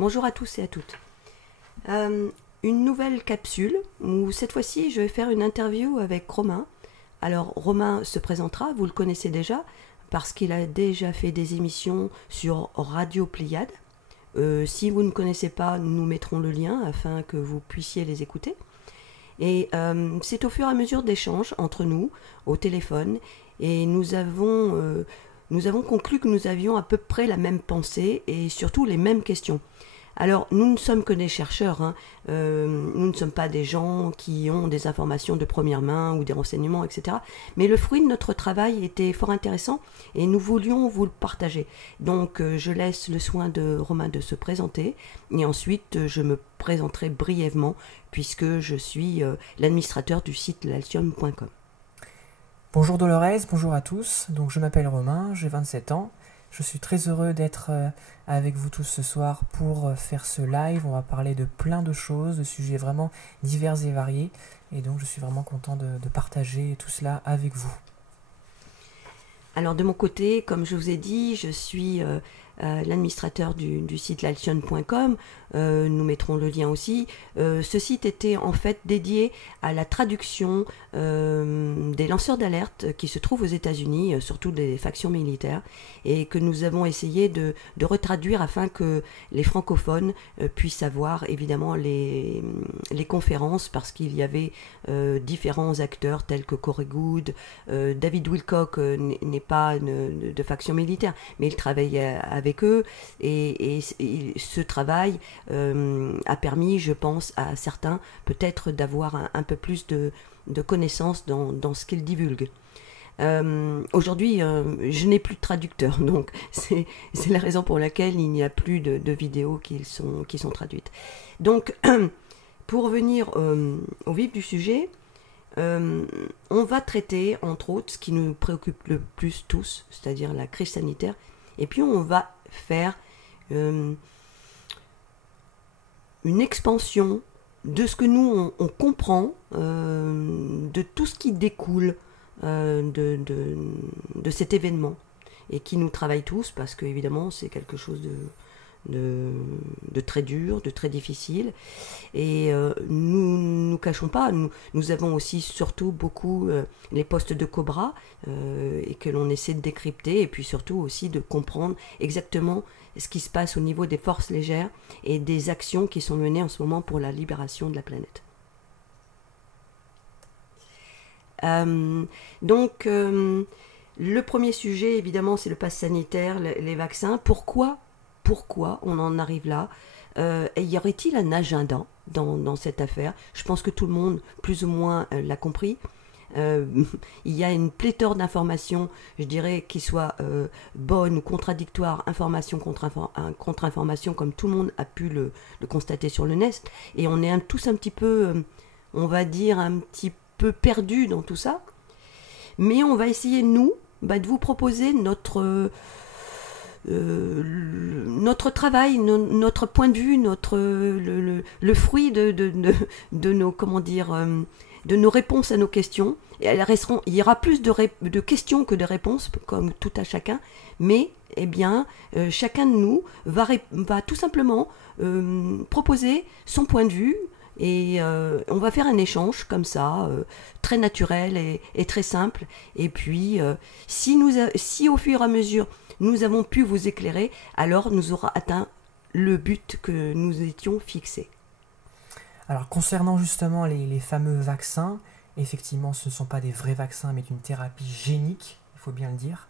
Bonjour à tous et à toutes. Une nouvelle capsule où cette fois-ci je vais faire une interview avec Romain. Alors Romain se présentera, vous le connaissez déjà parce qu'il a déjà fait des émissions sur Radio Pléiade. Si vous ne connaissez pas, nous mettrons le lien afin que vous puissiez les écouter. Et c'est au fur et à mesure d'échanges entre nous au téléphone et nous avons conclu que nous avions à peu près la même pensée et surtout les mêmes questions. Alors, nous ne sommes que des chercheurs, hein. Nous ne sommes pas des gens qui ont des informations de première main ou des renseignements, etc. Mais le fruit de notre travail était fort intéressant et nous voulions vous le partager. Donc, je laisse le soin de Romain de se présenter et ensuite, je me présenterai brièvement puisque je suis l'administrateur du site laltium.com. Bonjour Dolores, bonjour à tous. Donc, je m'appelle Romain, j'ai 27 ans. Je suis très heureux d'être avec vous tous ce soir pour faire ce live. On va parler de plein de choses, de sujets vraiment divers et variés. Et donc je suis vraiment content de partager tout cela avec vous. Alors de mon côté, comme je vous ai dit, je suis l'administrateur du site laltion.com. Nous mettrons le lien aussi. Ce site était en fait dédié à la traduction des lanceurs d'alerte qui se trouvent aux États-Unis, surtout des factions militaires, et que nous avons essayé de retraduire afin que les francophones puissent avoir évidemment les conférences, parce qu'il y avait différents acteurs tels que Corey Goode. David Wilcock n'est pas de faction militaire, mais il travaillait avec eux, et ce travail a permis, je pense, à certains peut-être d'avoir un peu plus de connaissances dans ce qu'ils divulguent. Aujourd'hui, je n'ai plus de traducteur, donc c'est la raison pour laquelle il n'y a plus de vidéos qui sont traduites. Donc, pour revenir au vif du sujet, on va traiter, entre autres, ce qui nous préoccupe le plus tous, c'est-à-dire la crise sanitaire, et puis on va faire une expansion de ce que nous on comprend, de tout ce qui découle de cet événement et qui nous travaille tous, parce que évidemment c'est quelque chose de très dur, de très difficile, et nous cachons pas, nous avons aussi surtout beaucoup les postes de Cobra et que l'on essaie de décrypter, et puis surtout aussi de comprendre exactement ce qui se passe au niveau des forces légères et des actions qui sont menées en ce moment pour la libération de la planète. Donc le premier sujet évidemment c'est le pass sanitaire, les vaccins. Pourquoi on en arrive là? Y aurait-il un agenda dans cette affaire? Je pense que tout le monde plus ou moins l'a compris. Il y a une pléthore d'informations, je dirais, qui soient bonnes ou contradictoires, information contre information, comme tout le monde a pu le constater sur le net, et on est tous un petit peu, on va dire, un petit peu perdu dans tout ça, mais on va essayer, nous, de vous proposer notre travail, notre point de vue, le fruit de nos, comment dire, de nos réponses à nos questions. Et il y aura plus de questions que de réponses, comme tout à chacun, mais eh bien, chacun de nous va tout simplement proposer son point de vue, et on va faire un échange comme ça, très naturel et très simple. Et puis, si au fur et à mesure nous avons pu vous éclairer, alors nous aurons atteint le but que nous étions fixés. Alors concernant justement les fameux vaccins, effectivement ce ne sont pas des vrais vaccins mais une thérapie génique, il faut bien le dire.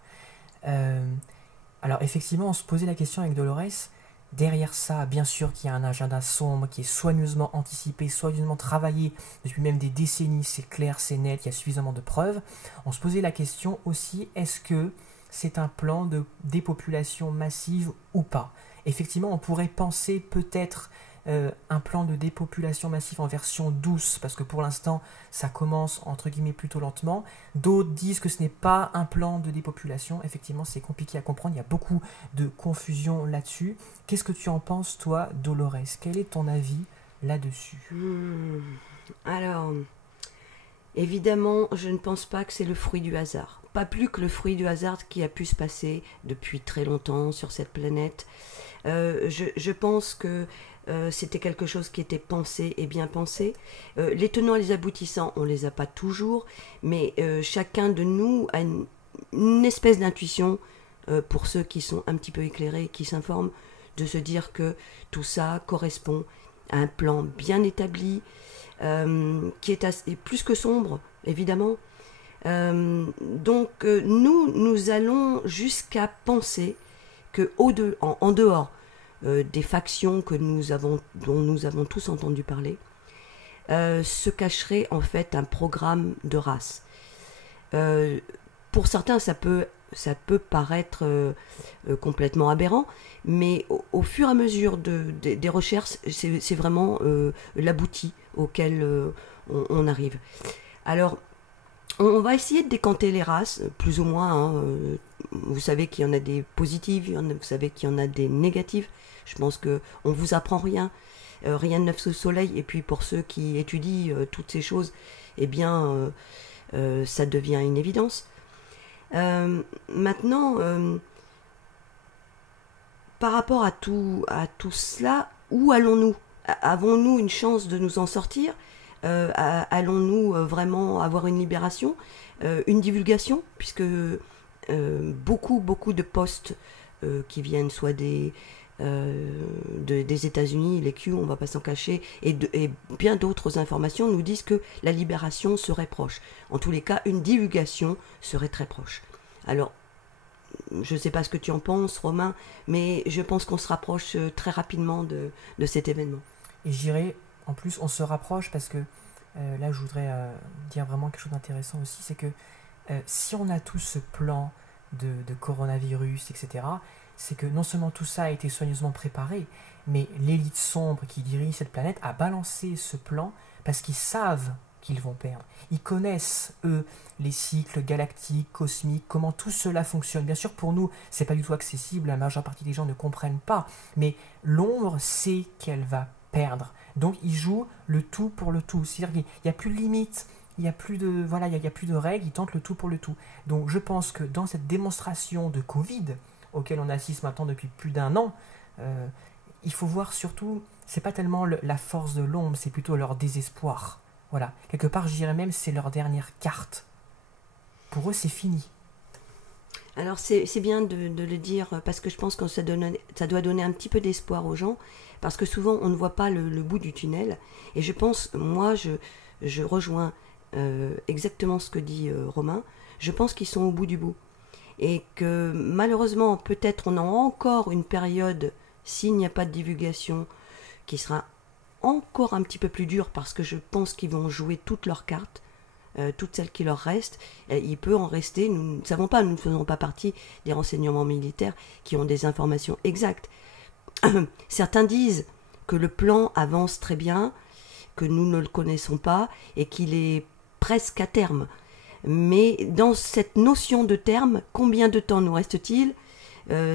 Alors effectivement on se posait la question avec Dolores, derrière ça bien sûr qu'il y a un agenda sombre qui est soigneusement anticipé, soigneusement travaillé depuis même des décennies, c'est clair, c'est net, il y a suffisamment de preuves. On se posait la question aussi, est-ce que c'est un plan de dépopulation massive ou pas? Effectivement on pourrait penser peut-être un plan de dépopulation massive en version douce, parce que pour l'instant ça commence entre guillemets plutôt lentement. D'autres disent que ce n'est pas un plan de dépopulation. Effectivement c'est compliqué à comprendre, il y a beaucoup de confusion là-dessus. Qu'est-ce que tu en penses toi, Dolores? Quel est ton avis là-dessus? Alors évidemment je ne pense pas que c'est le fruit du hasard, pas plus que le fruit du hasard qui a pu se passer depuis très longtemps sur cette planète. Je pense que c'était quelque chose qui était pensé et bien pensé. Les tenants et les aboutissants, on les a pas toujours, mais chacun de nous a une espèce d'intuition, pour ceux qui sont un petit peu éclairés, qui s'informent, de se dire que tout ça correspond à un plan bien établi, qui est plus que sombre, évidemment. Donc nous allons jusqu'à penser que en dehors des factions dont nous avons tous entendu parler, se cacherait en fait un programme de race. Pour certains, ça peut paraître complètement aberrant, mais au fur et à mesure des recherches, c'est vraiment l'abouti auquel on arrive. Alors, on va essayer de décanter les races, plus ou moins. Hein. Vous savez qu'il y en a des positives, vous savez qu'il y en a des négatives. Je pense qu'on ne vous apprend rien. Rien de neuf sous le soleil. Et puis pour ceux qui étudient toutes ces choses, eh bien, ça devient une évidence. Maintenant, par rapport à tout cela, où allons-nous ? Avons-nous une chance de nous en sortir ? Allons-nous vraiment avoir une libération, une divulgation, puisque beaucoup de postes qui viennent soit des États-Unis, les Q, on ne va pas s'en cacher, et bien d'autres informations nous disent que la libération serait proche. En tous les cas, une divulgation serait très proche. Alors, je ne sais pas ce que tu en penses, Romain, mais je pense qu'on se rapproche très rapidement de cet événement. Et j'irai, en plus, on se rapproche parce que là, je voudrais dire vraiment quelque chose d'intéressant aussi, c'est que si on a tout ce plan de coronavirus, etc., c'est que non seulement tout ça a été soigneusement préparé, mais l'élite sombre qui dirige cette planète a balancé ce plan parce qu'ils savent qu'ils vont perdre. Ils connaissent, eux, les cycles galactiques, cosmiques, comment tout cela fonctionne. Bien sûr, pour nous, c'est pas du tout accessible, la majeure partie des gens ne comprennent pas, mais l'ombre sait qu'elle va perdre. Donc, ils jouent le tout pour le tout. C'est-à-dire qu'il n'y a plus de limite, il n'y a plus de, voilà, il y a plus de règles, ils tentent le tout pour le tout. Donc, je pense que dans cette démonstration de Covid, auquel on assiste maintenant depuis plus d'un an, il faut voir surtout, c'est pas tellement la force de l'ombre, c'est plutôt leur désespoir. Voilà, quelque part, je dirais même, c'est leur dernière carte. Pour eux, c'est fini. Alors, c'est bien de le dire, parce que je pense que ça doit donner un petit peu d'espoir aux gens, parce que souvent, on ne voit pas le bout du tunnel. Et je pense, moi, je rejoins exactement ce que dit Romain. Je pense qu'ils sont au bout du bout. Et que, malheureusement, peut-être on a encore une période, s'il n'y a pas de divulgation, qui sera encore un petit peu plus dur, parce que je pense qu'ils vont jouer toutes leurs cartes, toutes celles qui leur restent. Il peut en rester, nous ne savons pas, nous ne faisons pas partie des renseignements militaires qui ont des informations exactes. Certains disent que le plan avance très bien, que nous ne le connaissons pas et qu'il est presque à terme. Mais dans cette notion de terme, combien de temps nous reste-t-il ?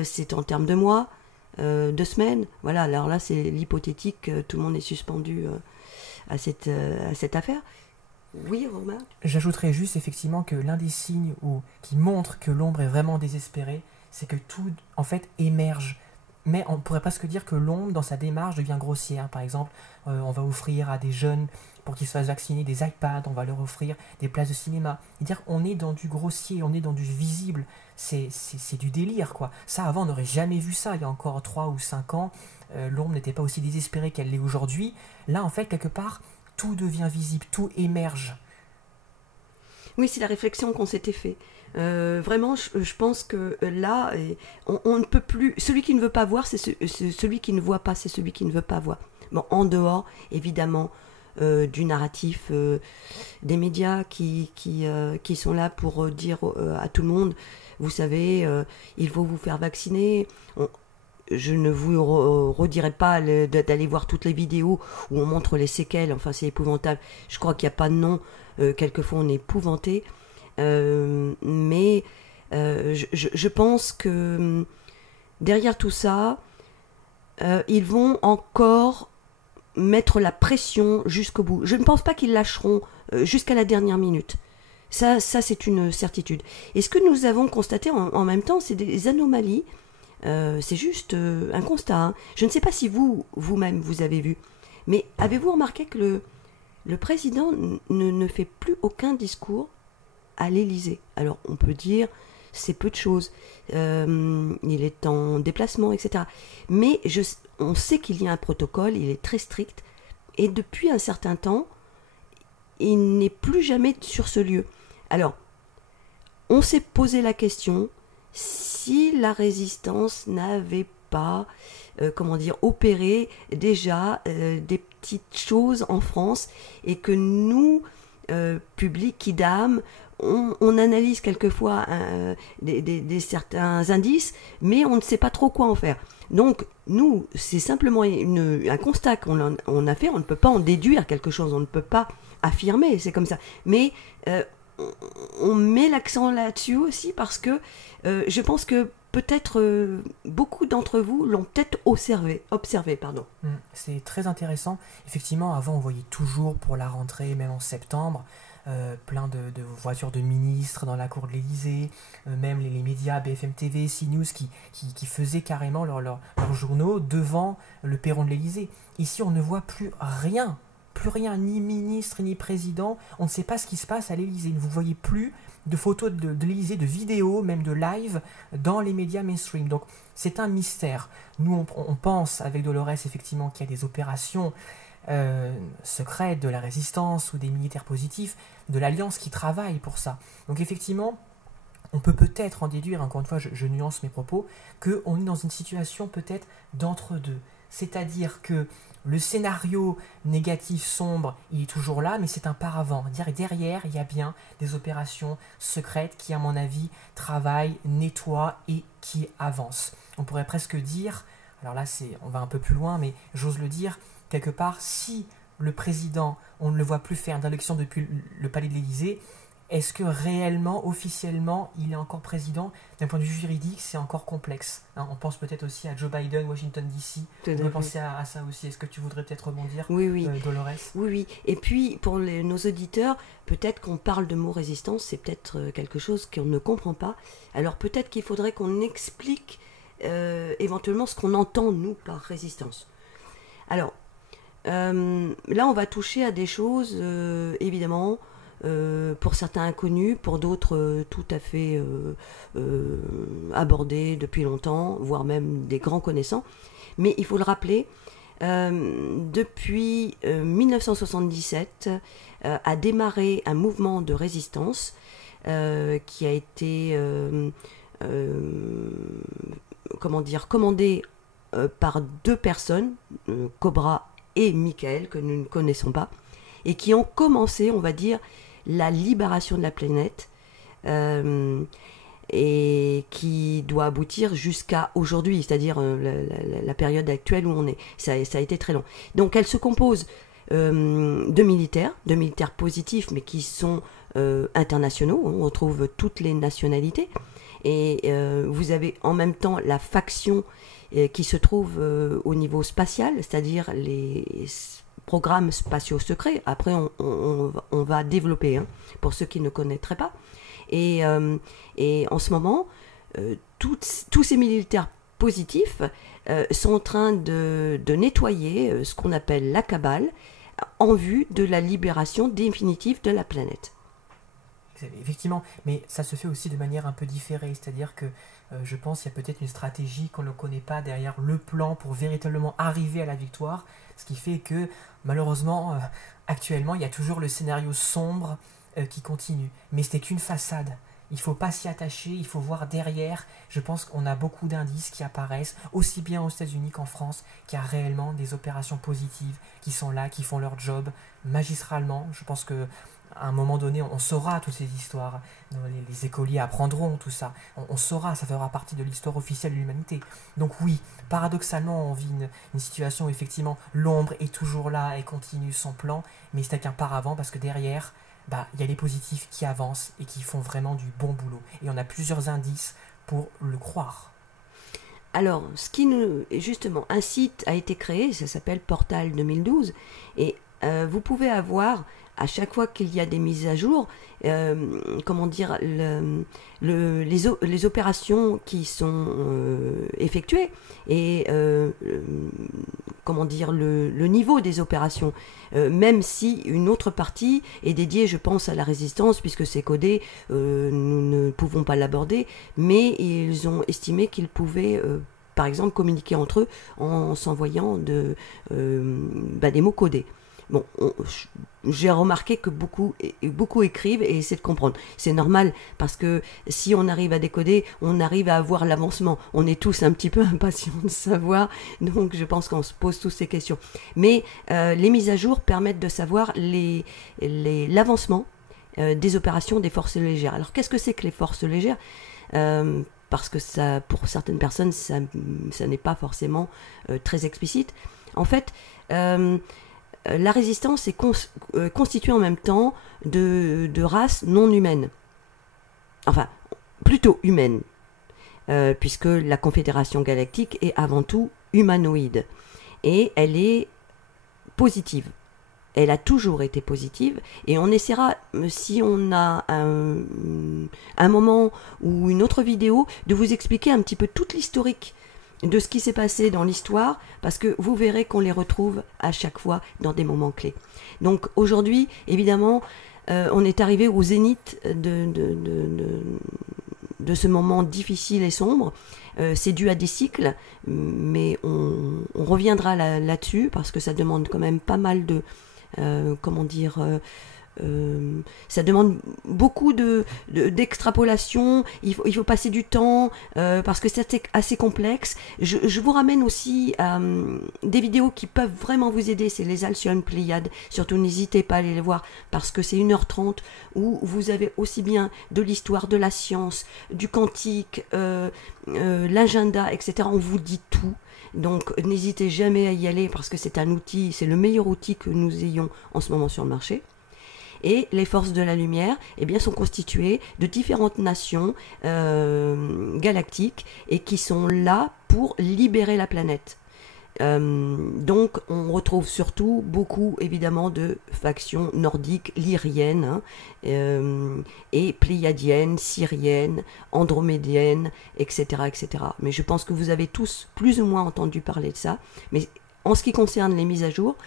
C'est en termes de mois, 2 semaines. Voilà, alors là, c'est l'hypothétique, tout le monde est suspendu à cette affaire. Oui, Romain ? J'ajouterais juste effectivement que l'un des signes qui montre que l'ombre est vraiment désespérée, c'est que tout, en fait, émerge. Mais on ne pourrait presque dire que l'ombre, dans sa démarche, devient grossière. Par exemple, on va offrir à des jeunes, pour qu'ils se fassent vacciner, des iPads, on va leur offrir des places de cinéma. C'est-à-dire qu'on est dans du grossier, on est dans du visible. C'est du délire, quoi. Ça, avant, on n'aurait jamais vu ça. Il y a encore 3 ou 5 ans, l'ombre n'était pas aussi désespérée qu'elle l'est aujourd'hui. Là, en fait, quelque part, tout devient visible, tout émerge. Oui, c'est la réflexion qu'on s'était fait. Vraiment, je pense que là, on ne peut plus... Celui qui ne veut pas voir, c'est celui qui ne voit pas, c'est celui qui ne veut pas voir. Bon, en dehors, évidemment, du narratif des médias qui sont là pour dire à tout le monde, vous savez, il faut vous faire vacciner. Je ne vous redirai pas d'aller voir toutes les vidéos où on montre les séquelles, enfin c'est épouvantable. Je crois qu'il n'y a pas de nom, quelquefois on est épouvanté. Mais je pense que derrière tout ça, ils vont encore mettre la pression jusqu'au bout. Je ne pense pas qu'ils lâcheront jusqu'à la dernière minute. Ça c'est une certitude. Et ce que nous avons constaté en même temps, c'est des anomalies C'est juste un constat, hein. Je ne sais pas si vous-même, vous avez vu, mais avez-vous remarqué que le président ne fait plus aucun discours à l'Élysée? Alors, on peut dire, c'est peu de choses. Il est en déplacement, etc. Mais on sait qu'il y a un protocole, il est très strict, et depuis un certain temps, il n'est plus jamais sur ce lieu. Alors, on s'est posé la question si la résistance n'avait pas, opéré déjà des petites choses en France et que nous, public, kidam, on analyse quelquefois des certains indices, mais on ne sait pas trop quoi en faire. Donc, nous, c'est simplement un constat qu'on a fait, on ne peut pas en déduire quelque chose, on ne peut pas affirmer, c'est comme ça. Mais on met l'accent là-dessus aussi parce que je pense que peut-être beaucoup d'entre vous l'ont peut-être observé. C'est très intéressant. Effectivement, avant, on voyait toujours pour la rentrée, même en septembre, plein de voitures de ministres dans la cour de l'Élysée, même les médias BFM TV, CNews qui faisaient carrément leurs journaux devant le perron de l'Élysée. Ici, on ne voit plus rien, ni ministre, ni président. On ne sait pas ce qui se passe à l'Élysée. Vous ne voyez plus de photos de l'Élysée, de vidéos, même de live dans les médias mainstream. Donc, c'est un mystère. Nous, on pense avec Dolores, effectivement, qu'il y a des opérations secrètes de la résistance ou des militaires positifs de l'Alliance qui travaillent pour ça. Donc effectivement, on peut peut-être en déduire, encore une fois je nuance mes propos, qu'on est dans une situation peut-être d'entre-deux. C'est-à-dire que le scénario négatif sombre, il est toujours là, mais c'est un paravent. Derrière, il y a bien des opérations secrètes qui, à mon avis, travaillent, nettoient et qui avancent. On pourrait presque dire, alors là on va un peu plus loin, mais j'ose le dire, quelque part, si le président, on ne le voit plus faire d'élection depuis le palais de l'Élysée, est-ce que réellement, officiellement, il est encore président? D'un point de vue juridique, c'est encore complexe. Hein, on pense peut-être aussi à Joe Biden, Washington DC. On peut penser à ça aussi. Est-ce que tu voudrais peut-être rebondir, oui. Dolores? Oui. Et puis, pour nos auditeurs, peut-être qu'on parle de mot résistance, c'est peut-être quelque chose qu'on ne comprend pas. Alors peut-être qu'il faudrait qu'on explique éventuellement ce qu'on entend, nous, par résistance. Alors, là, on va toucher à des choses, évidemment, pour certains inconnus, pour d'autres tout à fait abordés depuis longtemps, voire même des grands connaissants. Mais il faut le rappeler, depuis 1977 a démarré un mouvement de résistance qui a été commandé par deux personnes, Cobra et Michael, que nous ne connaissons pas, et qui ont commencé, on va dire, la libération de la planète, et qui doit aboutir jusqu'à aujourd'hui, c'est-à-dire la période actuelle où on est. Ça a été très long. Donc elle se compose de militaires positifs, mais qui sont internationaux. On retrouve toutes les nationalités. Et vous avez en même temps la faction qui se trouve au niveau spatial, c'est-à-dire les programmes spatiaux secrets. Après, on va développer, hein, pour ceux qui ne connaîtraient pas. Et en ce moment, tous ces militaires positifs sont en train de nettoyer ce qu'on appelle la cabale en vue de la libération définitive de la planète. Effectivement, mais ça se fait aussi de manière un peu différée, c'est-à-dire que je pense qu'il y a peut-être une stratégie qu'on ne connaît pas derrière le plan pour véritablement arriver à la victoire, ce qui fait que malheureusement, actuellement, il y a toujours le scénario sombre qui continue, mais c'était qu'une façade. Il ne faut pas s'y attacher, il faut voir derrière. Je pense qu'on a beaucoup d'indices qui apparaissent, aussi bien aux États-Unis qu'en France, qu'il y a réellement des opérations positives qui sont là, qui font leur job magistralement. Je pense que à un moment donné, on saura toutes ces histoires. Les écoliers apprendront tout ça. On saura, ça fera partie de l'histoire officielle de l'humanité. Donc oui, paradoxalement, on vit une situation où effectivement l'ombre est toujours là et continue son plan, mais c'est qu'un paravent parce que derrière, il y a les positifs qui avancent et qui font vraiment du bon boulot. Et on a plusieurs indices pour le croire. Alors, justement, un site a été créé, ça s'appelle Portal 2012, et vous pouvez avoir, à chaque fois qu'il y a des mises à jour, comment dire, les opérations qui sont effectuées et comment dire, le niveau des opérations. Même si une autre partie est dédiée, je pense, à la résistance, puisque c'est codé, nous ne pouvons pas l'aborder, mais ils ont estimé qu'ils pouvaient par exemple communiquer entre eux en s'envoyant des mots codés. Bon, j'ai remarqué que beaucoup écrivent et essaient de comprendre. C'est normal, parce que si on arrive à décoder, on arrive à avoir l'avancement. On est tous un petit peu impatients de savoir, donc je pense qu'on se pose tous ces questions. Mais les mises à jour permettent de savoir l'avancement des opérations des forces légères. Alors qu'est-ce que c'est que les forces légères ? Parce que ça, pour certaines personnes, ça n'est pas forcément très explicite. En fait, la résistance est constituée en même temps de races non humaines. Enfin, plutôt humaines, puisque la Confédération Galactique est avant tout humanoïde. Et elle est positive. Elle a toujours été positive, et on essaiera, si on a un moment ou une autre vidéo, de vous expliquer un petit peu toute l'historique de ce qui s'est passé dans l'histoire, parce que vous verrez qu'on les retrouve à chaque fois dans des moments clés. Donc aujourd'hui, évidemment, on est arrivé au zénith de ce moment difficile et sombre. C'est dû à des cycles, mais on reviendra là-dessus, parce que ça demande quand même pas mal de... ça demande beaucoup d'extrapolation, il faut passer du temps, parce que c'est assez complexe. Je vous ramène aussi des vidéos qui peuvent vraiment vous aider, c'est les Alcyone Pléiades. Surtout n'hésitez pas à aller les voir, parce que c'est 1h30 où vous avez aussi bien de l'histoire, de la science, du quantique, l'agenda, etc. On vous dit tout. Donc n'hésitez jamais à y aller, parce que c'est un outil, c'est le meilleur outil que nous ayons en ce moment sur le marché. Et les forces de la lumière, eh bien, sont constituées de différentes nations galactiques, et qui sont là pour libérer la planète. Donc on retrouve surtout beaucoup évidemment de factions nordiques, lyriennes, et pléiadiennes, syriennes, andromédiennes, etc., etc. Mais je pense que vous avez tous plus ou moins entendu parler de ça. Mais en ce qui concerne les mises à jour,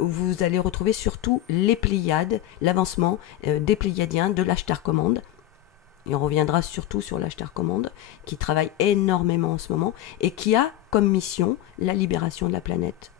vous allez retrouver surtout les Pléiades, l'avancement des Pléiadiens, de l'Ashtar Command. Et on reviendra surtout sur l'Ashtar Command, qui travaille énormément en ce moment, et qui a comme mission la libération de la planète.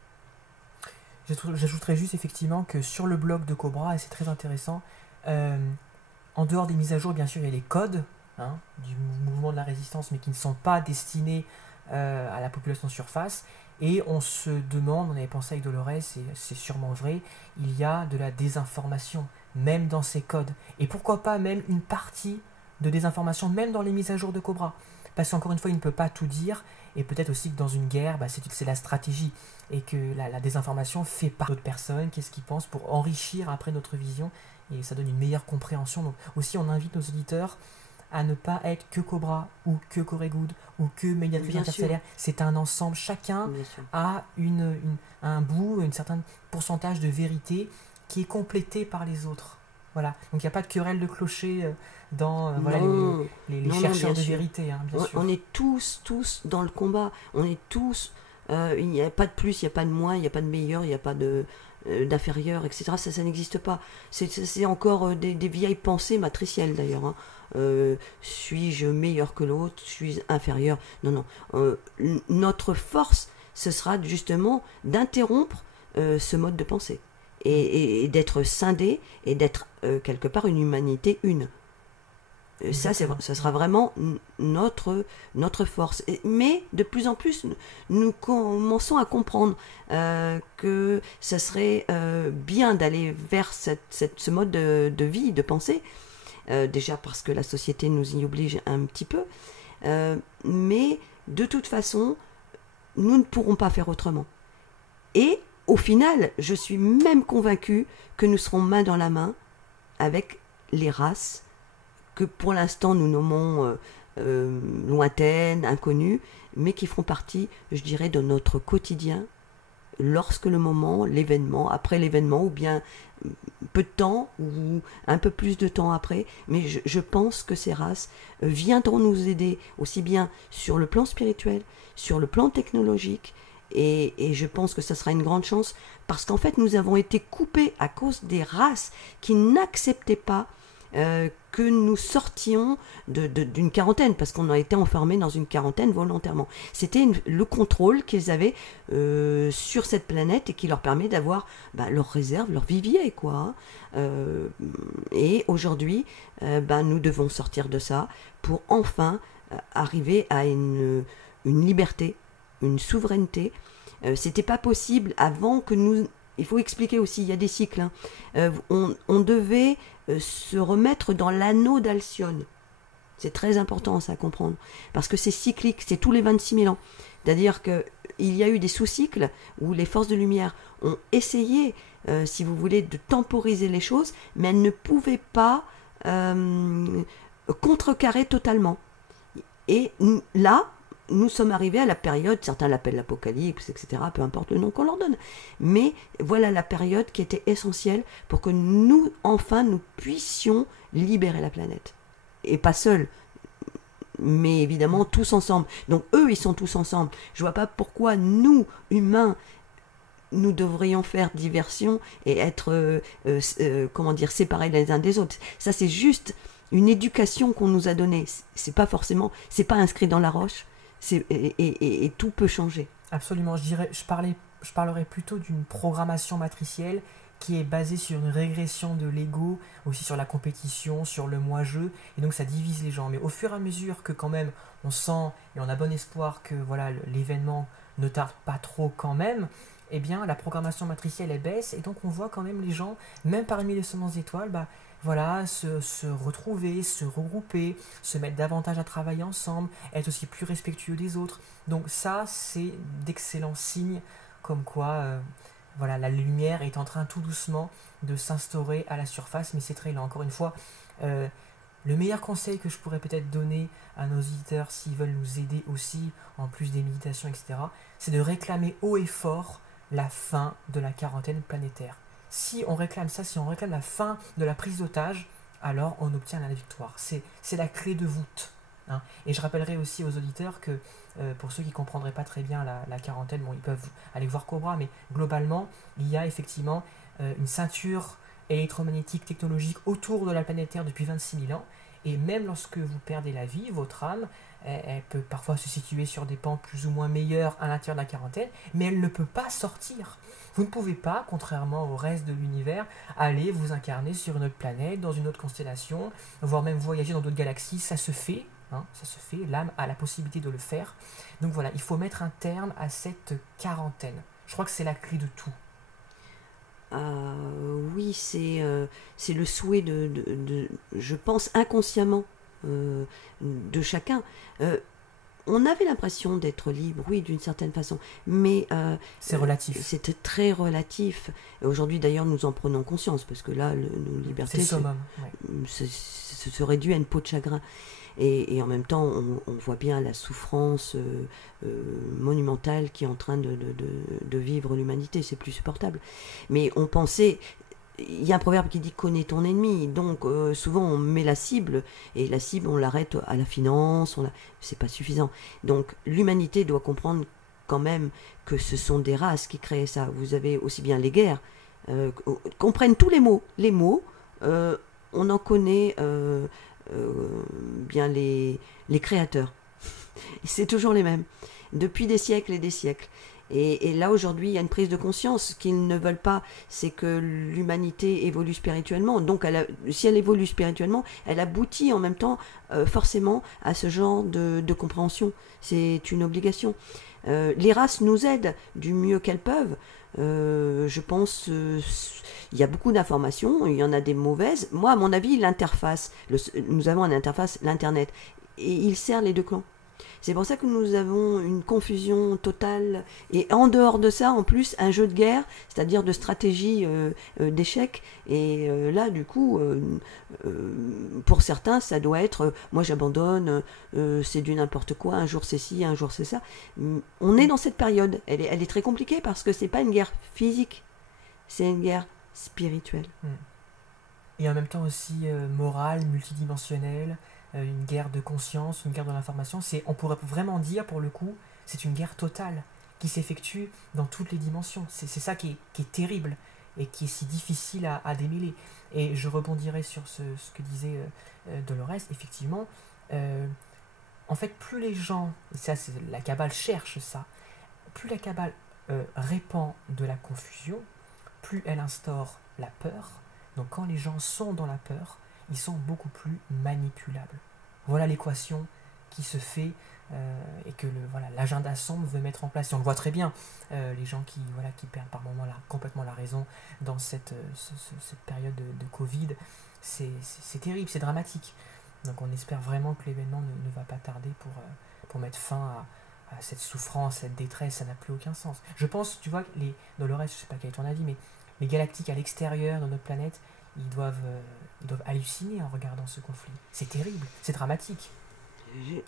J'ajouterais juste effectivement que sur le blog de Cobra, et c'est très intéressant, en dehors des mises à jour, bien sûr, il y a les codes du mouvement de la résistance, mais qui ne sont pas destinés à la population de surface. Et on se demande, on avait pensé avec Dolores, et c'est sûrement vrai, il y a de la désinformation, même dans ces codes. Et pourquoi pas même une partie de désinformation, même dans les mises à jour de Cobra. Parce qu'encore une fois, il ne peut pas tout dire, et peut-être aussi que dans une guerre, c'est la stratégie, et que la désinformation fait part d'autres personnes, qu'est-ce qu'ils pensent, pour enrichir après notre vision, et ça donne une meilleure compréhension. Donc aussi, on invite nos auditeurs à ne pas être que Cobra, ou que Corégoud, ou que Médiatrice Interstellaire. C'est un ensemble, chacun a un bout, un certain pourcentage de vérité qui est complété par les autres. Voilà, donc il n'y a pas de querelle de clocher dans les chercheurs de vérité, bien sûr. On est tous dans le combat, on est tous, il n'y a pas de plus, il n'y a pas de moins, il n'y a pas de meilleur, il n'y a pas d'inférieur, etc. Ça n'existe pas. C'est encore des vieilles pensées matricielles d'ailleurs. Suis-je meilleur que l'autre? Suis-je inférieur? Non. Notre force, ce sera justement d'interrompre ce mode de pensée. Et d'être scindé, et d'être quelque part une humanité une. Ça sera vraiment notre force. Mais de plus en plus, nous commençons à comprendre que ça serait bien d'aller vers ce mode de vie, de pensée. Déjà parce que la société nous y oblige un petit peu. Mais de toute façon, nous ne pourrons pas faire autrement. Et au final, je suis même convaincue que nous serons main dans la main avec les races que pour l'instant nous nommons lointaines, inconnues, mais qui feront partie, je dirais, de notre quotidien lorsque le moment, l'événement, après l'événement, ou bien peu de temps, ou un peu plus de temps après, mais je pense que ces races viendront nous aider aussi bien sur le plan spirituel, sur le plan technologique, et je pense que ça sera une grande chance, parce qu'en fait nous avons été coupés à cause des races qui n'acceptaient pas que nous sortions d'une quarantaine, parce qu'on a été enfermés dans une quarantaine volontairement. C'était le contrôle qu'ils avaient sur cette planète et qui leur permet d'avoir leurs réserves, leur vivier, quoi. Et aujourd'hui, nous devons sortir de ça pour enfin arriver à une liberté, une souveraineté. C'était pas possible avant que nous... Il faut expliquer aussi, il y a des cycles. Hein. On devait se remettre dans l'anneau d'Alcyone. C'est très important ça à comprendre. Parce que c'est cyclique, c'est tous les 26 000 ans. C'est-à-dire qu'il y a eu des sous-cycles où les forces de lumière ont essayé, si vous voulez, de temporiser les choses, mais elles ne pouvaient pas contrecarrer totalement. Et là, nous sommes arrivés à la période, certains l'appellent l'apocalypse, etc., peu importe le nom qu'on leur donne. Mais voilà la période qui était essentielle pour que nous, enfin, nous puissions libérer la planète. Et pas seuls, mais évidemment tous ensemble. Donc eux, ils sont tous ensemble. Je vois pas pourquoi nous, humains, nous devrions faire diversion et être, séparés les uns des autres. Ça, c'est juste une éducation qu'on nous a donnée. C'est pas forcément, c'est pas inscrit dans la roche. Et tout peut changer. Absolument, je parlerai plutôt d'une programmation matricielle qui est basée sur une régression de l'ego, aussi sur la compétition, sur le moi-je, et donc ça divise les gens. Mais au fur et à mesure que quand même on sent, et on a bon espoir que voilà, l'événement ne tarde pas trop quand même, eh bien la programmation matricielle elle baisse, et donc on voit quand même les gens, même parmi les semences d'étoiles, voilà, se retrouver, se regrouper, se mettre davantage à travailler ensemble, être aussi plus respectueux des autres. Donc ça, c'est d'excellents signes comme quoi voilà, la lumière est en train tout doucement de s'instaurer à la surface, mais c'est très lent. Encore une fois, le meilleur conseil que je pourrais peut-être donner à nos auditeurs s'ils veulent nous aider aussi, en plus des méditations, etc., c'est de réclamer haut et fort la fin de la quarantaine planétaire. Si on réclame ça, si on réclame la fin de la prise d'otage, alors on obtient la victoire. C'est la clé de voûte. Hein. Et je rappellerai aussi aux auditeurs que, pour ceux qui ne comprendraient pas très bien la quarantaine, bon, ils peuvent aller voir Cobra, mais globalement, il y a effectivement une ceinture électromagnétique technologique autour de la planète Terre depuis 26 000 ans. Et même lorsque vous perdez la vie, votre âme, elle peut parfois se situer sur des pans plus ou moins meilleurs à l'intérieur de la quarantaine, mais elle ne peut pas sortir. Vous ne pouvez pas, contrairement au reste de l'univers, aller vous incarner sur une autre planète, dans une autre constellation, voire même voyager dans d'autres galaxies. Ça se fait, hein, ça se fait, l'âme a la possibilité de le faire. Donc voilà, il faut mettre un terme à cette quarantaine. Je crois que c'est la clé de tout. Oui, c'est le souhait je pense, inconsciemment de chacun. On avait l'impression d'être libre, oui, d'une certaine façon, mais c'est relatif. C'était très relatif. Et aujourd'hui, d'ailleurs, nous en prenons conscience, parce que là, nos libertés se réduit à une peau de chagrin. Et en même temps, on voit bien la souffrance monumentale qui est en train de vivre l'humanité. C'est plus supportable. Mais on pensait... Il y a un proverbe qui dit « connais ton ennemi ». Donc, souvent, on met la cible, et la cible, on l'arrête à la finance. C'est pas suffisant. Donc, l'humanité doit comprendre quand même que ce sont des races qui créent ça. Vous avez aussi bien les guerres. Qu'on prenne tous les mots. Les mots, on en connaît... bien les créateurs. C'est toujours les mêmes, depuis des siècles et des siècles. Et là, aujourd'hui, il y a une prise de conscience qu'ils ne veulent pas, c'est que l'humanité évolue spirituellement. Donc, si elle évolue spirituellement, elle aboutit en même temps forcément à ce genre de compréhension. C'est une obligation. Les races nous aident du mieux qu'elles peuvent. Je pense il y a beaucoup d'informations, il y en a des mauvaises. Moi, à mon avis, l'interface, nous avons une interface, l'Internet, et il sert les deux clans. C'est pour ça que nous avons une confusion totale. Et en dehors de ça, en plus, un jeu de guerre, c'est-à-dire de stratégie d'échecs. Et là, du coup, pour certains, ça doit être moi j'abandonne, c'est du n'importe quoi, un jour c'est ci, un jour c'est ça. On est dans cette période. Elle est très compliquée parce que c'est pas une guerre physique, c'est une guerre spirituelle. Et en même temps aussi morale, multidimensionnelle, une guerre de conscience, une guerre de l'information. On pourrait vraiment dire, pour le coup, c'est une guerre totale qui s'effectue dans toutes les dimensions. C'est ça qui est terrible et qui est si difficile à démêler. Et je rebondirai sur ce que disait Dolores. Effectivement, en fait, plus les gens, et ça, la Kabbale cherche ça, plus la Kabbale répand de la confusion, plus elle instaure la peur. Donc quand les gens sont dans la peur, ils sont beaucoup plus manipulables. Voilà l'équation qui se fait et que l'agenda sombre veut mettre en place. Et on le voit très bien, les gens qui perdent par moments complètement la raison dans cette période de Covid, c'est terrible, c'est dramatique. Donc on espère vraiment que l'événement ne va pas tarder pour mettre fin à cette souffrance, cette détresse, ça n'a plus aucun sens. Je pense, tu vois, Dolores, je ne sais pas quel est ton avis, mais les galactiques à l'extérieur de notre planète, ils doivent halluciner en regardant ce conflit. C'est terrible, c'est dramatique.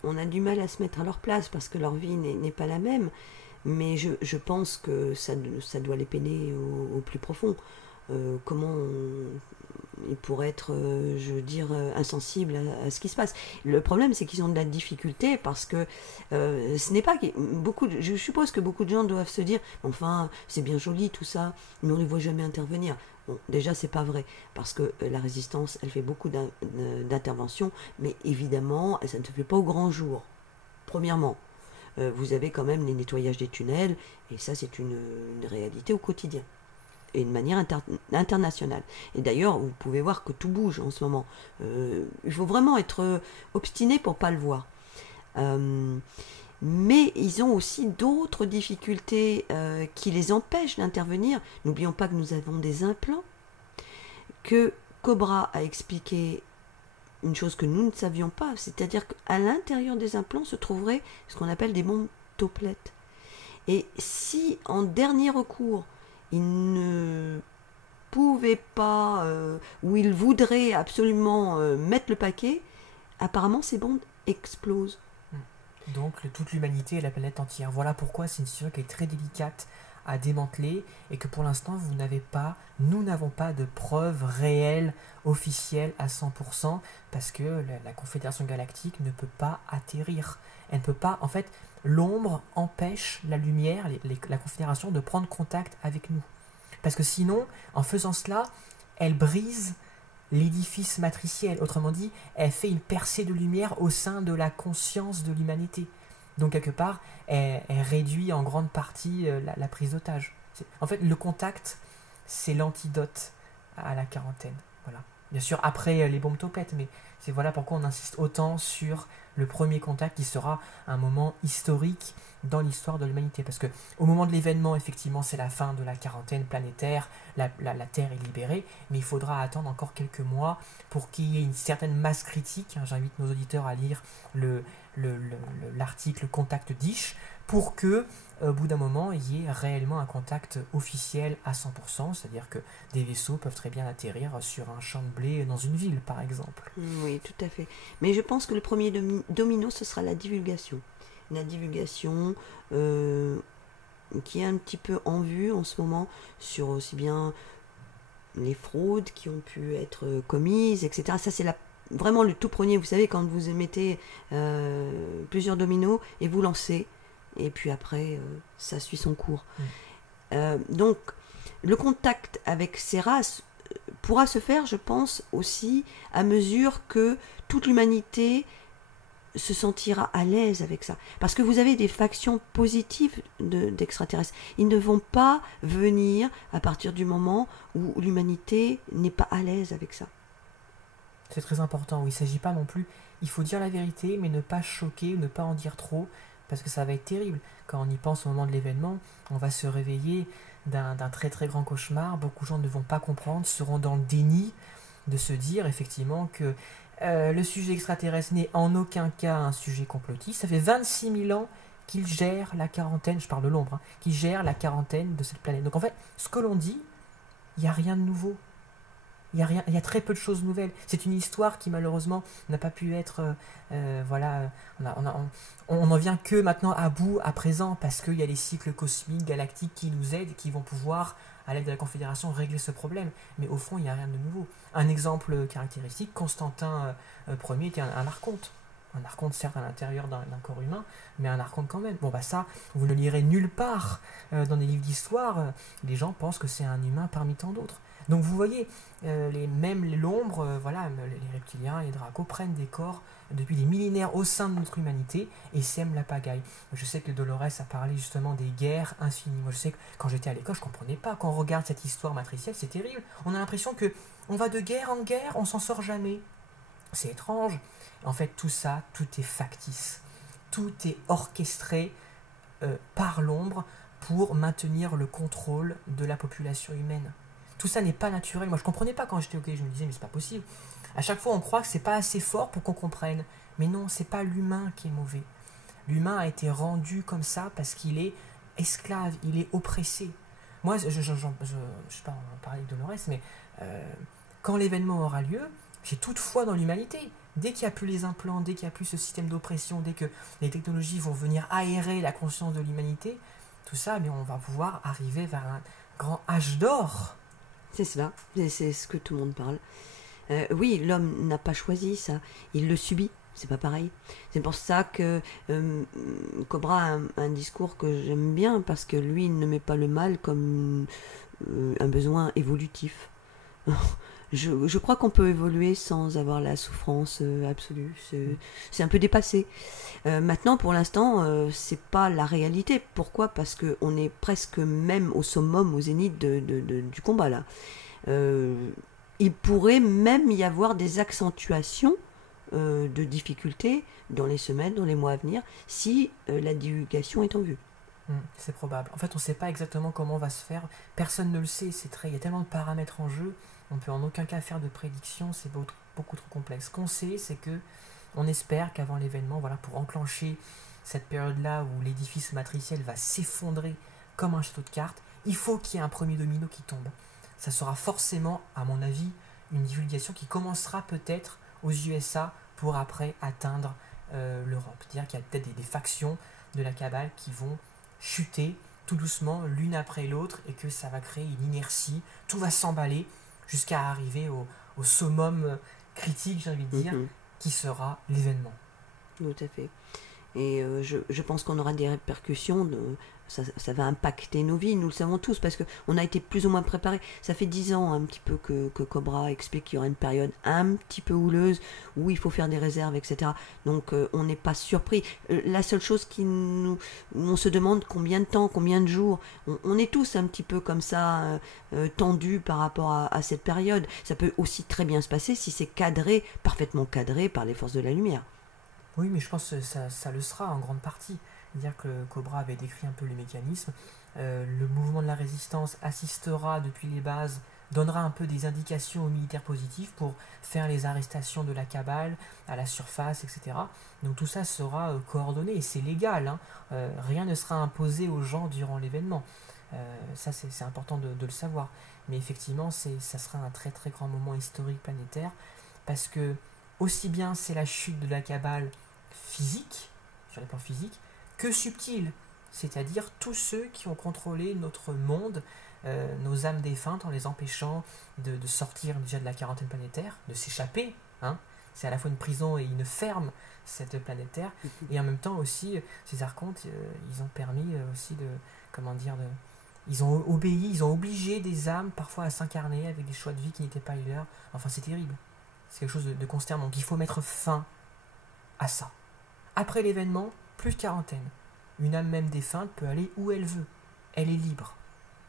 On a du mal à se mettre à leur place parce que leur vie n'est pas la même, mais je pense que ça doit les peiner au plus profond. Comment ils pourraient être, insensibles à ce qui se passe. Le problème, c'est qu'ils ont de la difficulté parce que ce n'est pas je suppose que beaucoup de gens doivent se dire, enfin, c'est bien joli tout ça, mais on ne les voit jamais intervenir. Bon, déjà, c'est pas vrai, parce que la résistance, elle fait beaucoup d'interventions, mais évidemment, ça ne se fait pas au grand jour. Premièrement, vous avez quand même les nettoyages des tunnels, et ça, c'est une réalité au quotidien, et de manière internationale. Et d'ailleurs, vous pouvez voir que tout bouge en ce moment. Il faut vraiment être obstiné pour ne pas le voir. Mais ils ont aussi d'autres difficultés qui les empêchent d'intervenir. N'oublions pas que nous avons des implants, que Cobra a expliqué une chose que nous ne savions pas, c'est-à-dire qu'à l'intérieur des implants se trouveraient ce qu'on appelle des bombes Topless. Et si, en dernier recours, ils ne pouvaient pas, ou ils voudraient absolument mettre le paquet, apparemment ces bombes explosent. Donc toute l'humanité et la planète entière. Voilà pourquoi c'est une situation qui est très délicate à démanteler et que pour l'instant nous n'avons pas de preuves réelles, officielles à 100% parce que la Confédération Galactique ne peut pas atterrir. Elle ne peut pas, en fait, l'ombre empêche la lumière, la Confédération de prendre contact avec nous. Parce que sinon, en faisant cela, elle brise l'édifice matriciel. Autrement dit, elle fait une percée de lumière au sein de la conscience de l'humanité. Donc quelque part, elle réduit en grande partie la prise d'otage. En fait, le contact, c'est l'antidote à la quarantaine. Voilà. Bien sûr, après les bombes topettes, mais c'est voilà pourquoi on insiste autant sur le premier contact qui sera un moment historique dans l'histoire de l'humanité. Parce que au moment de l'événement, effectivement, c'est la fin de la quarantaine planétaire, la Terre est libérée, mais il faudra attendre encore quelques mois pour qu'il y ait une certaine masse critique. J'invite nos auditeurs à lire l'article Contact Dish pour que au bout d'un moment il y ait réellement un contact officiel à 100%, c'est-à-dire que des vaisseaux peuvent très bien atterrir sur un champ de blé dans une ville par exemple. Oui, tout à fait. Mais je pense que le premier domino, ce sera la divulgation. La divulgation qui est un petit peu en vue en ce moment sur aussi bien les fraudes qui ont pu être commises, etc. Ça, c'est vraiment le tout premier. Vous savez, quand vous mettez plusieurs dominos et vous lancez, et puis après, ça suit son cours. Donc, le contact avec ces races pourra se faire, je pense, aussi à mesure que toute l'humanité se sentira à l'aise avec ça. Parce que vous avez des factions positives d'extraterrestres. Ils ne vont pas venir à partir du moment où l'humanité n'est pas à l'aise avec ça. C'est très important. Il ne s'agit pas non plus... Il faut dire la vérité, mais ne pas choquer, ne pas en dire trop, parce que ça va être terrible. Quand on y pense au moment de l'événement, on va se réveiller d'un très très grand cauchemar. Beaucoup de gens ne vont pas comprendre, seront dans le déni de se dire effectivement que Le sujet extraterrestre n'est en aucun cas un sujet complotiste. Ça fait 26 000 ans qu'il gère la quarantaine, je parle de l'ombre, qu'il gère la quarantaine de cette planète. Donc en fait, ce que l'on dit, il n'y a rien de nouveau. Il y a très peu de choses nouvelles. C'est une histoire qui malheureusement n'a pas pu être... voilà, on n'en vient que maintenant à bout, à présent, parce qu'il y a les cycles cosmiques, galactiques qui nous aident, qui vont pouvoir, à l'aide de la Confédération, régler ce problème. Mais au fond, il n'y a rien de nouveau. Un exemple caractéristique, Constantin Ier était un archonte. Un archonte, certes, à l'intérieur d'un corps humain, mais un archonte quand même. Bon, bah ça, vous ne lirez nulle part dans des livres d'histoire. Les gens pensent que c'est un humain parmi tant d'autres. Donc vous voyez, même l'ombre, voilà, les reptiliens, les dracos prennent des corps depuis des millénaires au sein de notre humanité et sèment la pagaille. Je sais que Dolores a parlé justement des guerres infinies. Moi je sais que quand j'étais à l'école, je ne comprenais pas. Quand on regarde cette histoire matricielle, c'est terrible. On a l'impression que on va de guerre en guerre, on s'en sort jamais. C'est étrange. En fait, tout ça, tout est factice. Tout est orchestré par l'ombre pour maintenir le contrôle de la population humaine. Tout ça n'est pas naturel. Moi, je ne comprenais pas quand j'étais au collège. Je me disais, mais c'est pas possible. À chaque fois, on croit que c'est pas assez fort pour qu'on comprenne. Mais non, c'est pas l'humain qui est mauvais. L'humain a été rendu comme ça parce qu'il est esclave, il est oppressé. Moi, je sais pas, on en parlait de Dolores, mais quand l'événement aura lieu, j'ai toute foi dans l'humanité. Dès qu'il n'y a plus les implants, dès qu'il n'y a plus ce système d'oppression, dès que les technologies vont venir aérer la conscience de l'humanité, tout ça, on va pouvoir arriver vers un grand âge d'or. C'est cela, c'est ce que tout le monde parle. Oui, l'homme n'a pas choisi ça, il le subit, c'est pas pareil. C'est pour ça que Cobra a un discours que j'aime bien, parce que lui, il ne met pas le mal comme un besoin évolutif. Je crois qu'on peut évoluer sans avoir la souffrance absolue. C'est un peu dépassé. Maintenant, pour l'instant, c'est pas la réalité. Pourquoi ? Parce qu'on est presque même au summum, au zénith du combat là. Il pourrait même y avoir des accentuations de difficultés dans les semaines, dans les mois à venir, si la divulgation est en vue. C'est probable. En fait, on ne sait pas exactement comment va se faire. Personne ne le sait. Il y a tellement de paramètres en jeu. On ne peut en aucun cas faire de prédiction. C'est beaucoup trop complexe. Ce qu'on sait, c'est que on espère qu'avant l'événement, voilà, pour enclencher cette période-là où l'édifice matriciel va s'effondrer comme un château de cartes, il faut qu'il y ait un premier domino qui tombe. Ça sera forcément, à mon avis, une divulgation qui commencera peut-être aux USA pour après atteindre l'Europe. C'est-à-dire qu'il y a peut-être des factions de la cabale qui vont chuter tout doucement l'une après l'autre et que ça va créer une inertie, tout va s'emballer jusqu'à arriver au summum critique, j'ai envie de dire, qui sera l'événement. Tout à fait. Et je pense qu'on aura des répercussions, ça va impacter nos vies, nous le savons tous, parce qu'on a été plus ou moins préparés. Ça fait 10 ans un petit peu que Cobra explique qu'il y aura une période un petit peu houleuse, où il faut faire des réserves, etc. Donc on n'est pas surpris. La seule chose où on se demande combien de temps, combien de jours, on est tous un petit peu comme ça, tendus par rapport à cette période. Ça peut aussi très bien se passer si c'est parfaitement cadré par les forces de la lumière. Oui, mais je pense que ça le sera en grande partie. Dire que Cobra avait décrit un peu les mécanismes. Le mouvement de la résistance assistera depuis les bases, donnera un peu des indications aux militaires positifs pour faire les arrestations de la cabale à la surface, etc. Donc tout ça sera coordonné et c'est légal. Rien ne sera imposé aux gens durant l'événement. Ça, c'est important de le savoir. Mais effectivement, ça sera un très très grand moment historique planétaire parce que aussi bien c'est la chute de la cabale physique, sur les plans physiques, que subtil, c'est-à-dire tous ceux qui ont contrôlé notre monde, nos âmes défuntes, en les empêchant de sortir déjà de la quarantaine planétaire, de s'échapper. C'est à la fois une prison et une ferme, cette planète Terre, et en même temps aussi, ces archontes, ils ont permis aussi ils ont obéi, ils ont obligé des âmes parfois à s'incarner avec des choix de vie qui n'étaient pas les leurs. Enfin, c'est terrible. C'est quelque chose de consternant. Donc il faut mettre fin à ça. Après l'événement, plus de quarantaine. Une âme même défunte peut aller où elle veut. Elle est libre.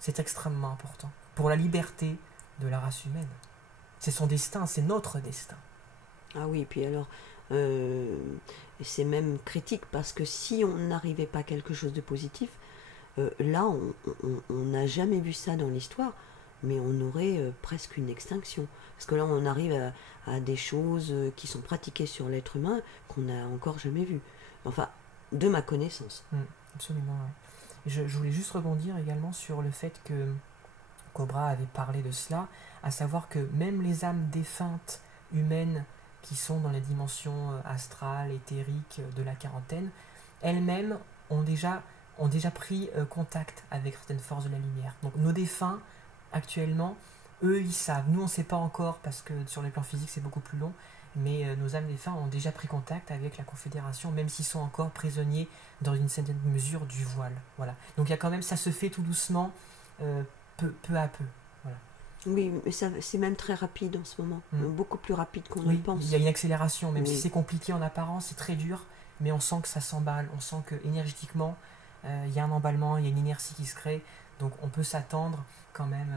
C'est extrêmement important. Pour la liberté de la race humaine. C'est son destin, c'est notre destin. Ah oui, puis alors, c'est même critique parce que si on n'arrivait pas à quelque chose de positif, là, on n'a jamais vu ça dans l'histoire. mais on aurait presque une extinction. Parce que là, on arrive à des choses qui sont pratiquées sur l'être humain qu'on n'a encore jamais vues. Enfin, de ma connaissance. Absolument, ouais. Je voulais juste rebondir également sur le fait que Cobra avait parlé de cela, à savoir que même les âmes défuntes humaines qui sont dans les dimensions astrales, éthériques de la quarantaine, elles-mêmes ont déjà pris contact avec certaines forces de la lumière. Donc nos défunts, actuellement, eux, ils savent. Nous, on ne sait pas encore, parce que sur le plan physique, c'est beaucoup plus long, mais nos âmes défunts ont déjà pris contact avec la Confédération, même s'ils sont encore prisonniers dans une certaine mesure du voile. Voilà. Donc il y a quand même, ça se fait tout doucement, peu à peu. Voilà. Oui, mais c'est même très rapide en ce moment, beaucoup plus rapide qu'on ne Oui, le pense. il y a une accélération, même Oui. si c'est compliqué en apparence, c'est très dur, mais on sent que ça s'emballe, on sent que énergétiquement, il y a un emballement, il y a une inertie qui se crée, donc on peut s'attendre quand même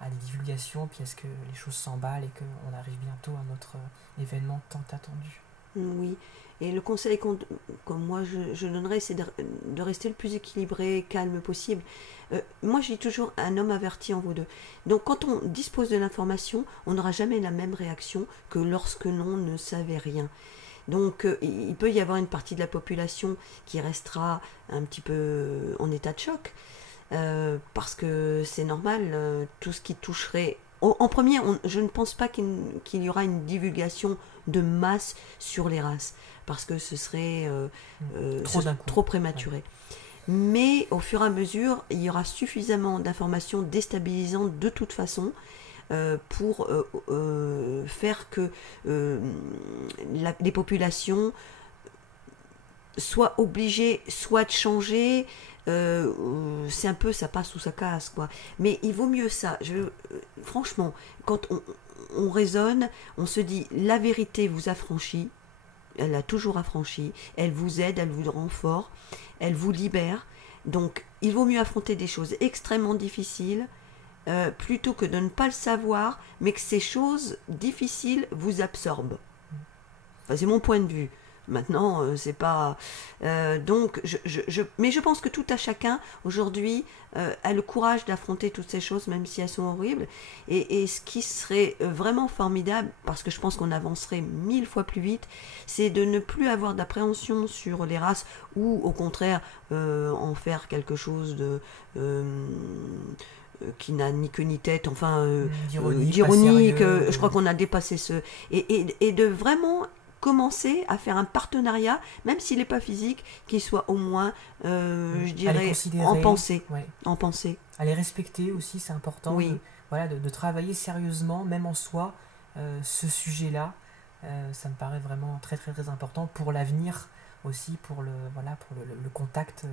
à des divulgations, puis à ce que les choses s'emballent et qu'on arrive bientôt à notre événement tant attendu. Oui, et le conseil que moi je donnerais, c'est de rester le plus équilibré, calme possible. Moi, je dis toujours un homme averti en vaut deux. Donc, quand on dispose de l'information, on n'aura jamais la même réaction que lorsque l'on ne savait rien. Donc, il peut y avoir une partie de la population qui restera un petit peu en état de choc, parce que c'est normal, tout ce qui toucherait... En premier, je ne pense pas qu'il y aura une divulgation de masse sur les races, parce que ce serait trop prématuré. Ouais. Mais au fur et à mesure, il y aura suffisamment d'informations déstabilisantes de toute façon pour faire que les populations soient obligées soit de changer, c'est un peu ça passe ou ça casse, quoi. Mais il vaut mieux ça. Franchement, quand on raisonne, on se dit la vérité vous affranchit, elle a toujours affranchi, elle vous aide, elle vous rend fort, elle vous libère. Donc il vaut mieux affronter des choses extrêmement difficiles plutôt que de ne pas le savoir, mais que ces choses difficiles vous absorbent. Enfin, c'est mon point de vue. Maintenant, c'est pas... donc, mais je pense que tout à chacun, aujourd'hui, a le courage d'affronter toutes ces choses, même si elles sont horribles. Et ce qui serait vraiment formidable, parce que je pense qu'on avancerait 1000 fois plus vite, c'est de ne plus avoir d'appréhension sur les races, ou au contraire, en faire quelque chose de... qui n'a ni queue ni tête, enfin, d'ironique. Je crois qu'on a dépassé ce... Et de vraiment... commencer à faire un partenariat, même s'il n'est pas physique, qui soit au moins, je dirais, en pensée. Ouais. En pensée. À les respecter aussi, c'est important. Oui. De travailler sérieusement, même en soi, ce sujet-là, ça me paraît vraiment très très très important pour l'avenir aussi, pour le contact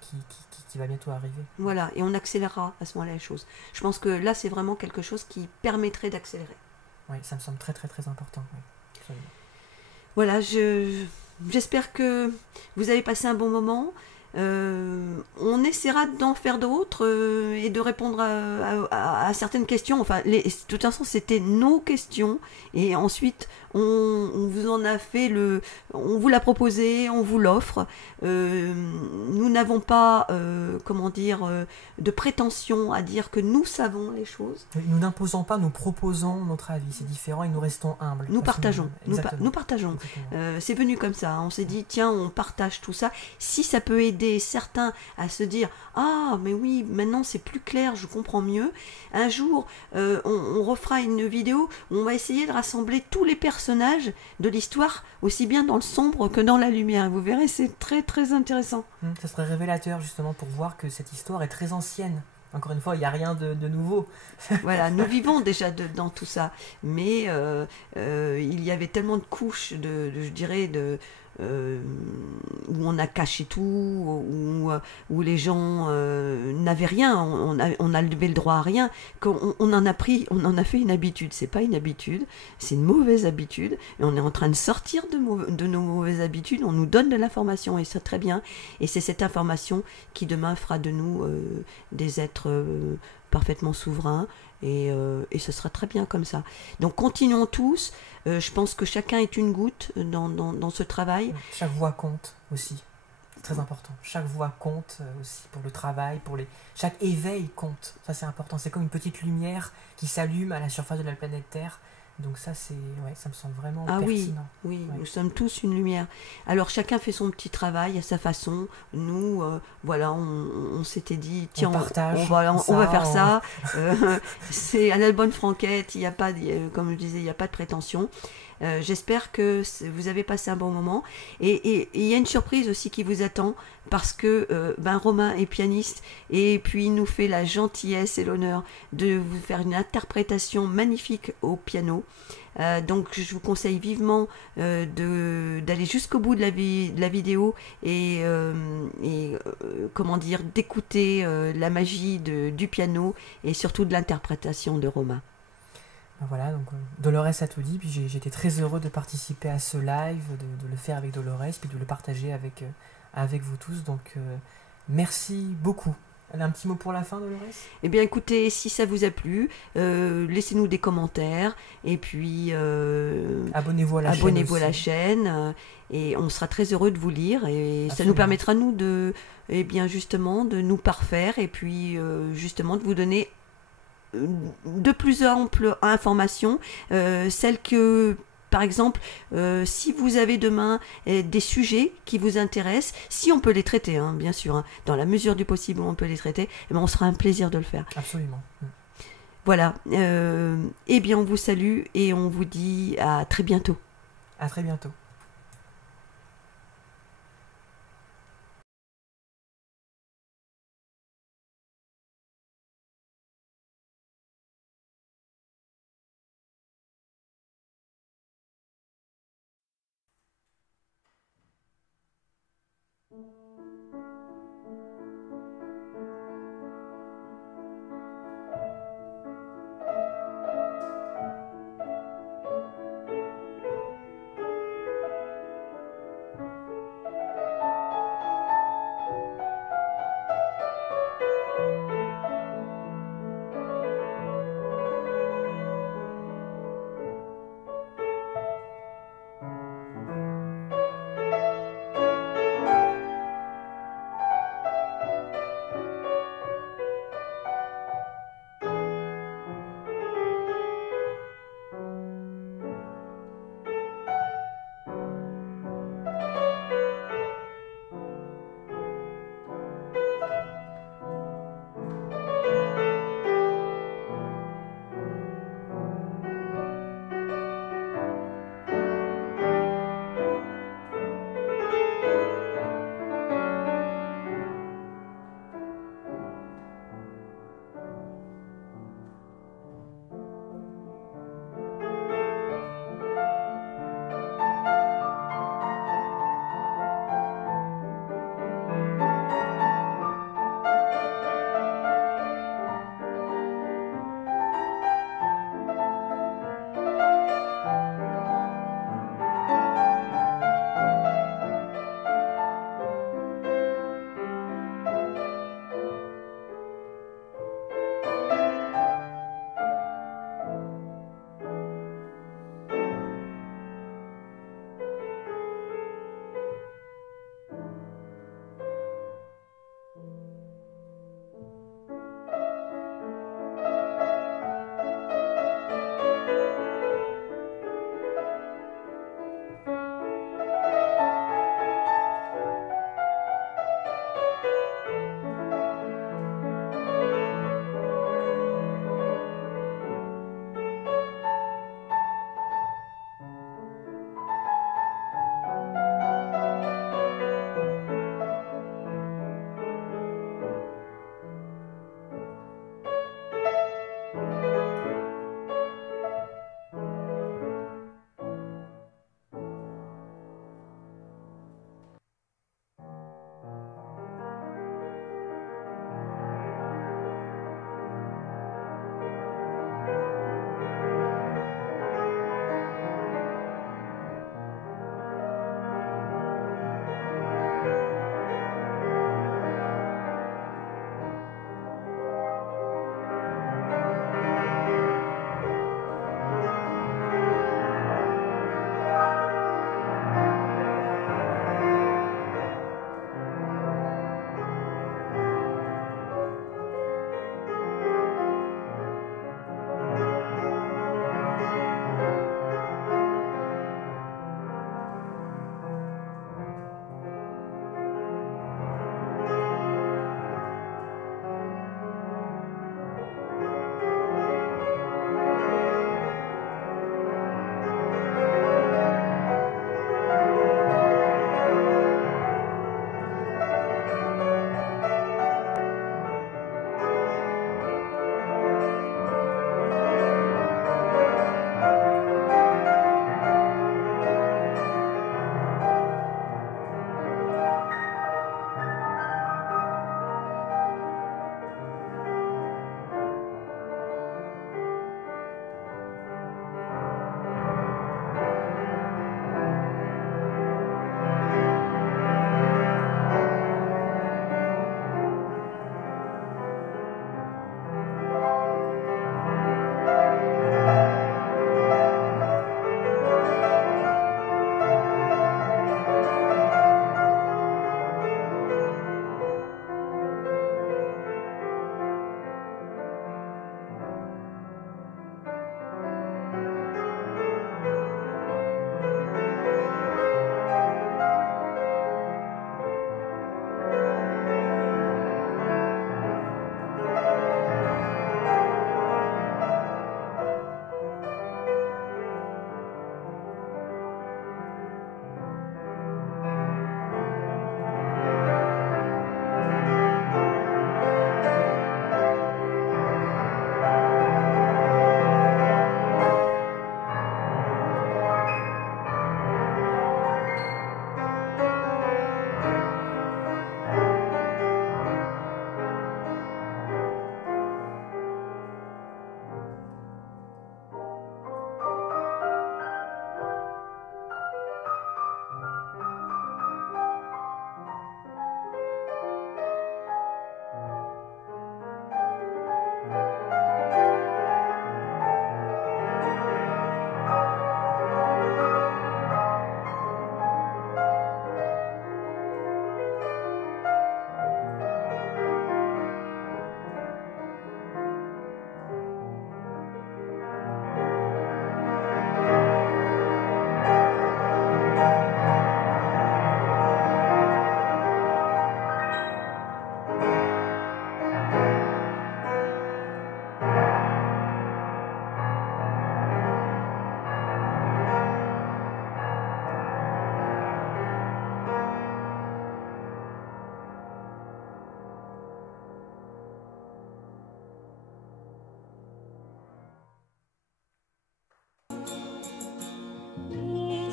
qui va bientôt arriver. Voilà, et on accélérera à ce moment-là les choses. Je pense que là, c'est vraiment quelque chose qui permettrait d'accélérer. Oui, ça me semble très très très important. Oui, absolument. Voilà, j'espère que vous avez passé un bon moment. On essaiera d'en faire d'autres et de répondre à certaines questions. Enfin, de toute façon, c'était nos questions. Et ensuite, on vous en a fait on vous l'a proposé, on vous l'offre. Nous n'avons pas, de prétention à dire que nous savons les choses. Nous n'imposons pas, nous proposons notre avis. C'est différent et nous restons humbles. Nous partageons. Nous partageons. C'est venu comme ça. On s'est dit, tiens, on partage tout ça. Si ça peut aider certains à se dire, ah, mais oui, maintenant c'est plus clair, je comprends mieux. Un jour, on refera une vidéo où on va essayer de rassembler tous les personnages de l'histoire, aussi bien dans le sombre que dans la lumière. Vous verrez, c'est très très intéressant. Ça serait révélateur justement pour voir que cette histoire est très ancienne. Encore une fois, il n'y a rien de nouveau. Voilà, nous vivons déjà dans tout ça, mais il y avait tellement de couches, je dirais, où on a caché tout, où les gens n'avaient rien, on a levé le droit à rien, qu'on on en a fait une habitude. C'est pas une habitude, c'est une mauvaise habitude, et on est en train de sortir de nos mauvaises habitudes. On nous donne de l'information, et c'est très bien, et c'est cette information qui demain fera de nous des êtres parfaitement souverains, et ce sera très bien comme ça. Donc continuons tous. Je pense que chacun est une goutte dans ce travail. Chaque voix compte aussi. très important. Chaque voix compte aussi pour le travail, chaque éveil compte. Ça, c'est important. C'est comme une petite lumière qui s'allume à la surface de la planète Terre. Donc ça, ça me semble vraiment pertinent. Oui, nous sommes tous une lumière. Alors chacun fait son petit travail à sa façon. Nous, voilà, on s'était dit, tiens, on va faire ça. C'est à la bonne franquette. Il y a pas, comme je disais, il n'y a pas de prétention. J'espère que vous avez passé un bon moment. Et il y a une surprise aussi qui vous attend parce que Romain est pianiste et puis il nous fait la gentillesse et l'honneur de vous faire une interprétation magnifique au piano. Donc je vous conseille vivement d'aller jusqu'au bout de la vidéo et comment dire, d'écouter la magie du piano et surtout de l'interprétation de Romain. Voilà, donc Dolores a tout dit, puis j'étais très heureux de participer à ce live, de le faire avec Dolores, puis de le partager avec vous tous, donc merci beaucoup. Un petit mot pour la fin, Dolores ? Eh bien écoutez, si ça vous a plu, laissez-nous des commentaires, et puis abonnez-vous à la chaîne, et on sera très heureux de vous lire, et Absolument. Ça nous permettra nous de nous parfaire, et puis justement de vous donner de plus amples informations, celles que, par exemple, si vous avez demain des sujets qui vous intéressent, si on peut les traiter, bien sûr, dans la mesure du possible on peut les traiter, on sera un plaisir de le faire. Absolument. Voilà, eh bien on vous salue et on vous dit à très bientôt. À très bientôt.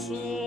son